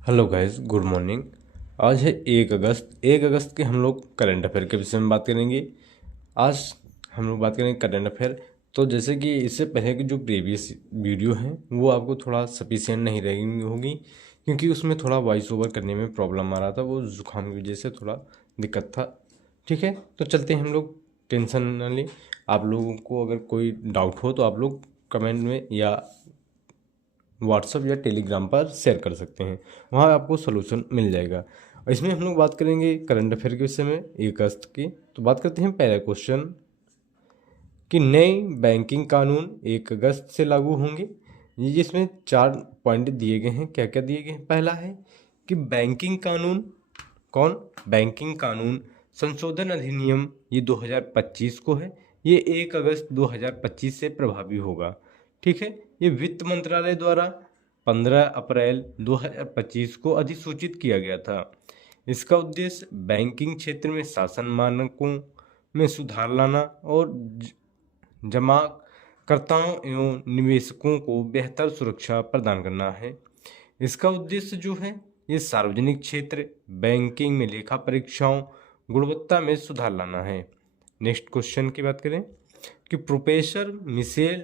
Hello guys, good morning. आज है 1 अगस्त के हम लोग करंट अफेयर के विषय में बात करेंगे। आज हम लोग बात करेंगे करंट अफेयर। तो जैसे कि इससे पहले की जो प्रीवियस वीडियो हैं वो आपको थोड़ा सफिशिएंट नहीं रही होगी, क्योंकि उसमें थोड़ा वॉइस ओवर करने में प्रॉब्लम आ रहा था, वो जुकाम की वजह से थोड़ा दिक्कत था। ठीक है, तो चलते हैं हम लोग। टेंशन न लें। आप लोगों को अगर कोई डाउट हो तो आप लोग कमेंट में या व्हाट्सअप या टेलीग्राम पर शेयर कर सकते हैं, वहाँ आपको सोल्यूशन मिल जाएगा। और इसमें हम लोग बात करेंगे करंट अफेयर के विषय में 1 अगस्त की। तो बात करते हैं पहला क्वेश्चन कि नए बैंकिंग कानून 1 अगस्त से लागू होंगे। ये जिसमें 4 पॉइंट दिए गए हैं। क्या क्या दिए गए हैं? पहला है कि बैंकिंग कानून बैंकिंग कानून संशोधन अधिनियम ये 2025 को है। ये 1 अगस्त 2025 से प्रभावी होगा। ठीक है, ये वित्त मंत्रालय द्वारा 15 अप्रैल 2025 को अधिसूचित किया गया था। इसका उद्देश्य बैंकिंग क्षेत्र में शासन मानकों में सुधार लाना और जमाकर्ताओं एवं निवेशकों को बेहतर सुरक्षा प्रदान करना है। इसका उद्देश्य जो है ये सार्वजनिक क्षेत्र बैंकिंग में लेखा परीक्षाओं गुणवत्ता में सुधार लाना है। नेक्स्ट क्वेश्चन की बात करें कि प्रोफेसर मिशेल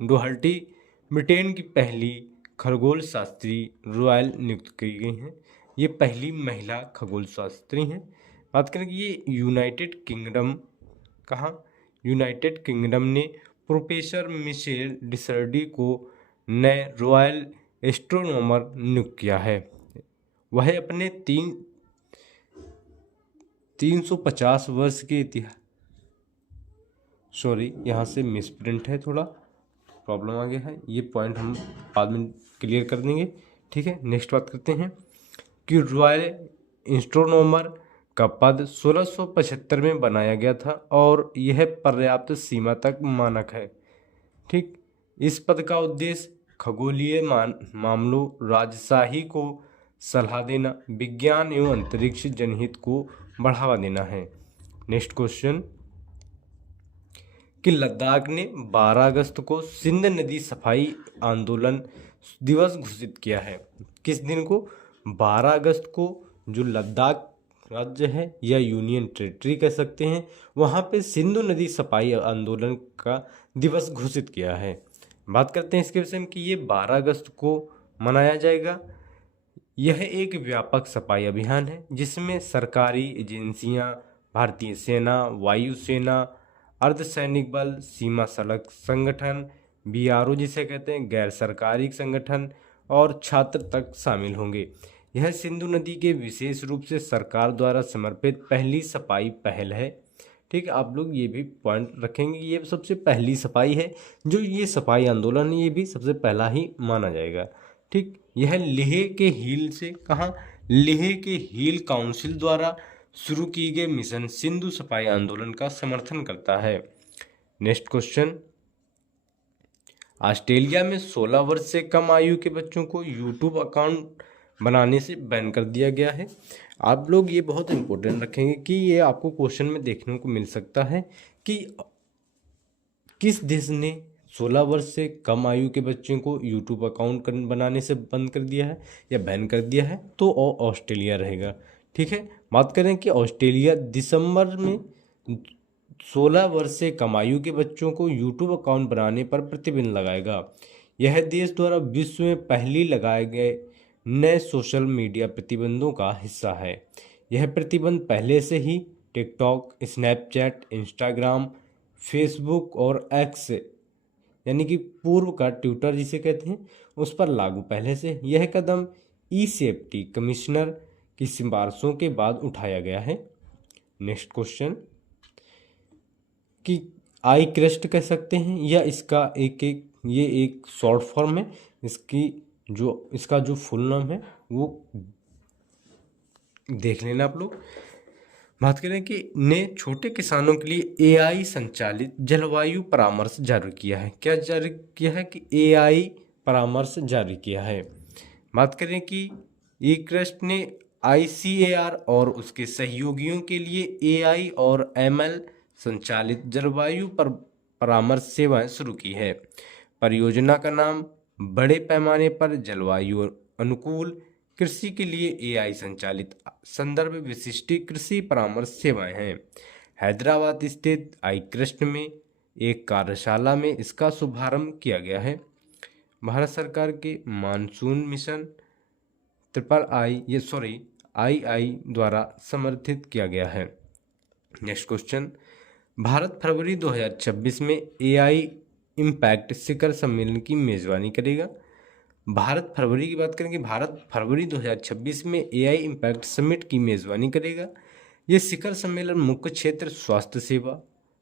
डोहर्टी ब्रिटेन की पहली खगोल शास्त्री रॉयल नियुक्त की गई हैं। ये पहली महिला खगोल शास्त्री हैं। बात करें कि ये यूनाइटेड किंगडम ने प्रोफेसर मिशेल डिसर्डी को नए रॉयल एस्ट्रोनॉमर नियुक्त किया है। वह अपने 350 वर्ष के इतिहास यहाँ से मिसप्रिंट है, थोड़ा प्रॉब्लम आ गया है। ये पॉइंट हम बाद में क्लियर कर देंगे। ठीक है, नेक्स्ट बात करते हैं कि रॉयल एस्ट्रोनॉमर का पद 1675 में बनाया गया था और यह पर्याप्त सीमा तक मानक है। ठीक, इस पद का उद्देश्य खगोलीय मामलों, राजशाही को सलाह देना, विज्ञान एवं अंतरिक्ष जनहित को बढ़ावा देना है। नेक्स्ट क्वेश्चन कि लद्दाख ने 12 अगस्त को सिंध नदी सफाई आंदोलन दिवस घोषित किया है। किस दिन को? 12 अगस्त को जो लद्दाख राज्य है या यूनियन टेरिटरी कह सकते हैं, वहाँ पे सिंधु नदी सफाई आंदोलन का दिवस घोषित किया है। बात करते हैं इसके विषय में कि ये 12 अगस्त को मनाया जाएगा। यह एक व्यापक सफाई अभियान है जिसमें सरकारी एजेंसियां, भारतीय सेना, वायुसेना, अर्धसैनिक बल, सीमा सड़क संगठन, बीआरओ जिसे कहते हैं गैर सरकारी संगठन और छात्र तक शामिल होंगे। यह सिंधु नदी के विशेष रूप से सरकार द्वारा समर्पित पहली सफाई पहल है। ठीक है, आप लोग ये भी पॉइंट रखेंगे, ये सबसे पहली सफाई है। जो ये सफाई आंदोलन है ये भी सबसे पहला ही माना जाएगा। ठीक, यह लेह के हील से लेह के हील काउंसिल द्वारा शुरू की गए मिशन सिंधु सफाई आंदोलन का समर्थन करता है। नेक्स्ट क्वेश्चन, ऑस्ट्रेलिया में 16 वर्ष से कम आयु के बच्चों को यूट्यूब अकाउंट बनाने से बैन कर दिया गया है। आप लोग ये बहुत इंपॉर्टेंट रखेंगे कि ये आपको क्वेश्चन में देखने को मिल सकता है कि किस देश ने 16 वर्ष से कम आयु के बच्चों को यूट्यूब अकाउंट बनाने से बंद कर दिया है या बैन कर दिया है, तो ऑस्ट्रेलिया रहेगा। ठीक है, बात करें कि ऑस्ट्रेलिया दिसंबर में 16 वर्ष से कम आयु के बच्चों को यूट्यूब अकाउंट बनाने पर प्रतिबंध लगाएगा। यह देश द्वारा विश्व में पहली लगाए गए नए सोशल मीडिया प्रतिबंधों का हिस्सा है। यह प्रतिबंध पहले से ही टिकटॉक, स्नैपचैट, इंस्टाग्राम, फेसबुक और एक्स यानी कि पूर्व का ट्विटर जिसे कहते हैं उस पर लागू पहले से। यह कदम ई सेफ्टी कमिश्नर की सिफारिशों के बाद उठाया गया है। नेक्स्ट क्वेश्चन कि आई क्रस्ट कह सकते हैं या इसका ये एक शॉर्ट फॉर्म है। इसका जो फुल नाम है वो देख लेना आप लोग। बात करें कि ने छोटे किसानों के लिए एआई संचालित जलवायु परामर्श जारी किया है। क्या जारी किया है? कि एआई परामर्श जारी किया है। बात करें कि ईक्रस्ट ने आईसीएआर और उसके सहयोगियों के लिए एआई और एमएल संचालित जलवायु परामर्श सेवाएं शुरू की है। परियोजना का नाम बड़े पैमाने पर जलवायु अनुकूल कृषि के लिए एआई संचालित संदर्भ विशिष्ट कृषि परामर्श सेवाएं हैं। हैदराबाद स्थित iCrest में एक कार्यशाला में इसका शुभारंभ किया गया है। भारत सरकार के मानसून मिशन आई द्वारा समर्थित किया गया है। नेक्स्ट क्वेश्चन, भारत फरवरी 2026 में एआई इम्पैक्ट शिखर सम्मेलन की मेजबानी करेगा। भारत फरवरी की बात करेंगे, भारत फरवरी 2026 में एआई इम्पैक्ट समिट की मेजबानी करेगा। ये शिखर सम्मेलन मुख्य क्षेत्र स्वास्थ्य सेवा,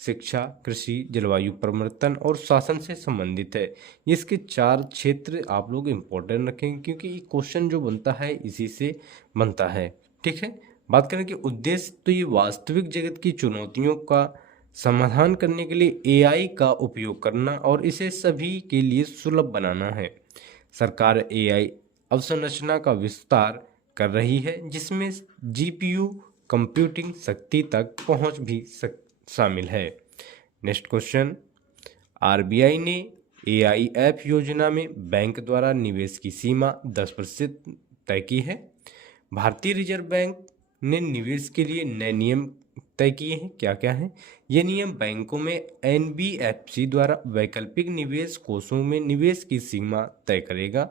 शिक्षा, कृषि, जलवायु परिवर्तन और शासन से संबंधित है। इसके 4 क्षेत्र आप लोग इम्पोर्टेंट रखेंगे क्योंकि ये क्वेश्चन जो बनता है इसी से बनता है। ठीक है, बात करें कि उद्देश्य, तो ये वास्तविक जगत की चुनौतियों का समाधान करने के लिए एआई का उपयोग करना और इसे सभी के लिए सुलभ बनाना है। सरकार एआई अवसंरचना का विस्तार कर रही है जिसमें जीपीयू कंप्यूटिंग शक्ति तक पहुंच भी शामिल है। नेक्स्ट क्वेश्चन, आरबीआई ने एआईएफ योजना में बैंक द्वारा निवेश की सीमा 10% तय की है। भारतीय रिजर्व बैंक ने निवेश के लिए नए नियम तय किए हैं। क्या क्या हैं ये नियम? बैंकों में एनबीएफसी द्वारा वैकल्पिक निवेश कोषों में निवेश की सीमा तय करेगा।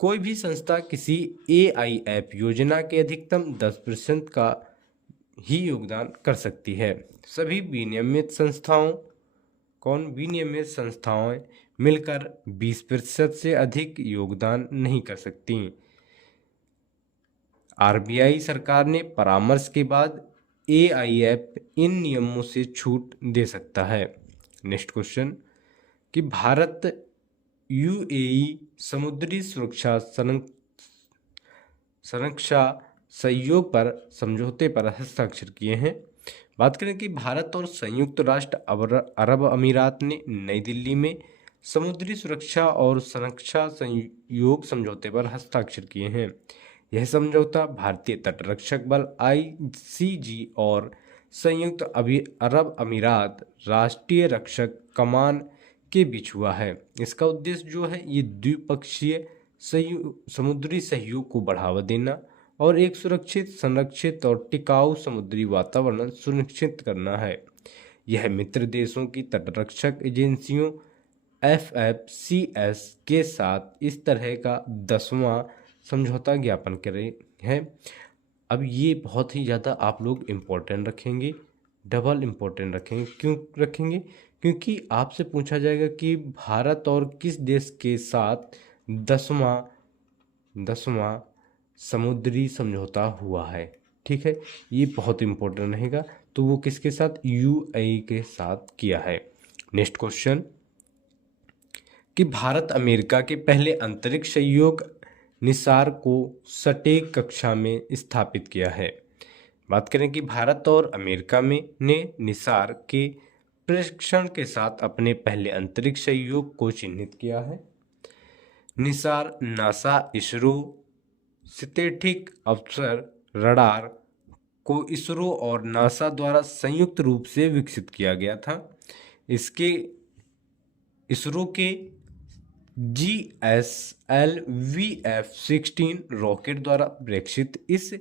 कोई भी संस्था किसी एआईएफ योजना के अधिकतम 10% का ही योगदान कर सकती है। सभी विनियमित संस्थाएं मिलकर 20% से अधिक योगदान नहीं कर सकती। आरबीआई सरकार ने परामर्श के बाद एआईएफ इन नियमों से छूट दे सकता है। नेक्स्ट क्वेश्चन, कि भारत यूएई समुद्री सुरक्षा सहयोग पर समझौते पर हस्ताक्षर किए हैं। बात करें कि भारत और संयुक्त राष्ट्र अरब अमीरात ने नई दिल्ली में समुद्री सुरक्षा और सुरक्षा सहयोग समझौते पर हस्ताक्षर किए हैं। यह समझौता भारतीय तटरक्षक बल आईसीजी और संयुक्त अरब अमीरात राष्ट्रीय रक्षक कमान के बीच हुआ है। इसका उद्देश्य जो है ये द्विपक्षीय समुद्री सहयोग को बढ़ावा देना और एक सुरक्षित, संरक्षित और टिकाऊ समुद्री वातावरण सुनिश्चित करना है। यह मित्र देशों की तटरक्षक एजेंसियों एफएफसीएस के साथ इस तरह का 10वां समझौता ज्ञापन करे हैं। अब ये बहुत ही ज़्यादा आप लोग इम्पोर्टेंट रखेंगे, डबल इम्पोर्टेंट रखेंगे। क्यों रखेंगे? क्योंकि आपसे पूछा जाएगा कि भारत और किस देश के साथ 10वां समुद्री समझौता हुआ है। ठीक है, ये बहुत इम्पोर्टेंट रहेगा। तो वो किसके साथ? यूएई के साथ किया है। नेक्स्ट क्वेश्चन, कि भारत अमेरिका के पहले अंतरिक्ष सहयोग निसार को सटीक कक्षा में स्थापित किया है। बात करें कि भारत और अमेरिका ने निसार के परीक्षण के साथ अपने पहले अंतरिक्ष सहयोग को चिन्हित किया है। निसार नासा, इसरो, सिंथेटिक अवसर रडार को इसरो और नासा द्वारा संयुक्त रूप से विकसित किया गया था। इसरो के GSLV-F-16 रॉकेट द्वारा प्रेक्षित इस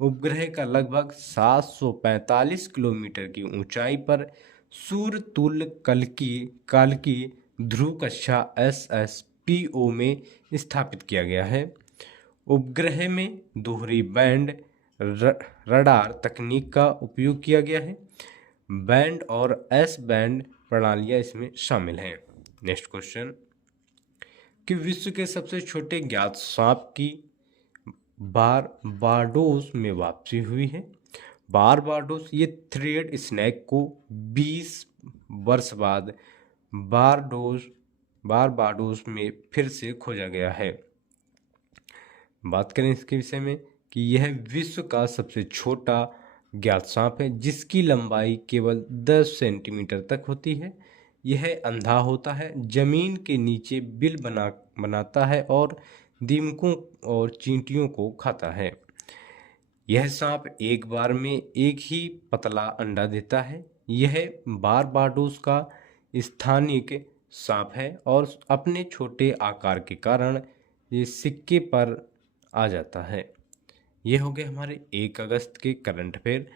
उपग्रह का लगभग 745 किलोमीटर की ऊंचाई पर सूर्य तुल्य काल की ध्रुव कक्षा SSPO में स्थापित किया गया है। उपग्रह में दोहरी बैंड रडार तकनीक का उपयोग किया गया है। बैंड और एस बैंड प्रणालियां इसमें शामिल हैं। नेक्स्ट क्वेश्चन, कि विश्व के सबसे छोटे ज्ञात सांप की बारबाडोस में वापसी हुई है। बारबाडोस, ये थ्रेड स्नेक को 20 वर्ष बाद बारबाडोस में फिर से खोजा गया है। बात करें इसके विषय में कि यह विश्व का सबसे छोटा ज्ञात सांप है जिसकी लंबाई केवल 10 सेंटीमीटर तक होती है। यह अंधा होता है, जमीन के नीचे बिल बनाता है और दीमकों और चींटियों को खाता है। यह सांप एक बार में एक ही पतला अंडा देता है। यह बारबाडोस का स्थानिक सांप है और अपने छोटे आकार के कारण ये सिक्के पर आ जाता है। ये हो गए हमारे 1 अगस्त के करंट अफेयर।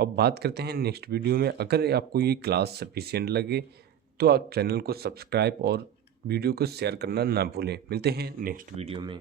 अब बात करते हैं नेक्स्ट वीडियो में। अगर आपको ये क्लास सफिशिएंट लगे तो आप चैनल को सब्सक्राइब और वीडियो को शेयर करना ना भूलें। मिलते हैं नेक्स्ट वीडियो में।